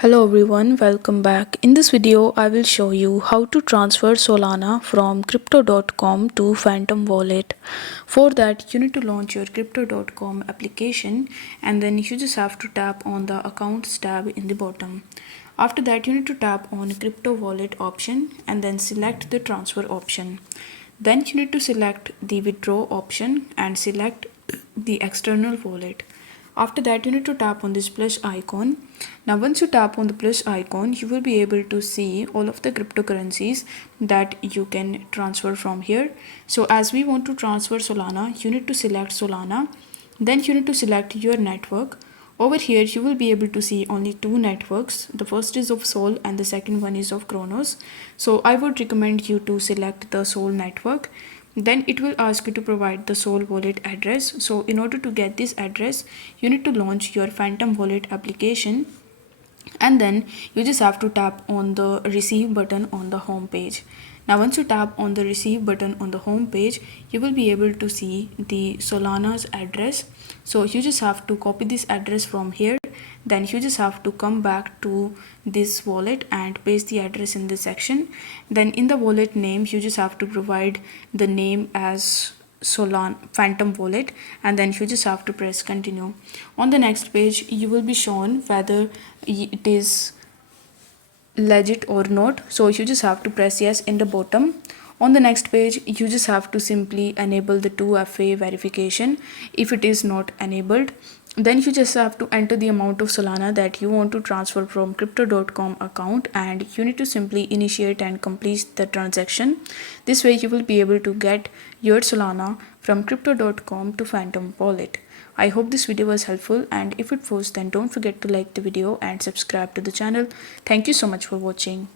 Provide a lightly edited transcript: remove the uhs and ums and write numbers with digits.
Hello everyone, welcome back. In this video, I will show you how to transfer Solana from crypto.com to Phantom Wallet. For that, you need to launch your crypto.com application and then you just have to tap on the accounts tab in the bottom. After that, you need to tap on crypto wallet option and then select the transfer option. Then you need to select the withdraw option and select the external wallet. After that, you need to tap on this plus icon. Now once you tap on the plus icon, you will be able to see all of the cryptocurrencies that you can transfer from here. So as we want to transfer Solana, you need to select Solana. Then you need to select your network. Over here, you will be able to see only two networks. The first is of Sol and the second one is of Kronos. So I would recommend you to select the Sol network. Then it will ask you to provide the Sol wallet address. So in order to get this address, you need to launch your Phantom wallet application and then you just have to tap on the receive button on the home page. Now once you tap on the receive button on the home page, you will be able to see the Solana's address. So you just have to copy this address from here. Then you just have to come back to this wallet and paste the address in this section. Then in the wallet name, you just have to provide the name as Solana Phantom wallet and then you just have to press continue. On the next page, you will be shown whether it is legit or not. So you just have to press yes in the bottom. On the next page, you just have to simply enable the 2FA verification. If it is not enabled, then you just have to enter the amount of Solana that you want to transfer from crypto.com account and you need to simply initiate and complete the transaction. This way you will be able to get your Solana from crypto.com to Phantom wallet. I hope this video was helpful, and if it was, then don't forget to like the video and subscribe to the channel. Thank you so much for watching.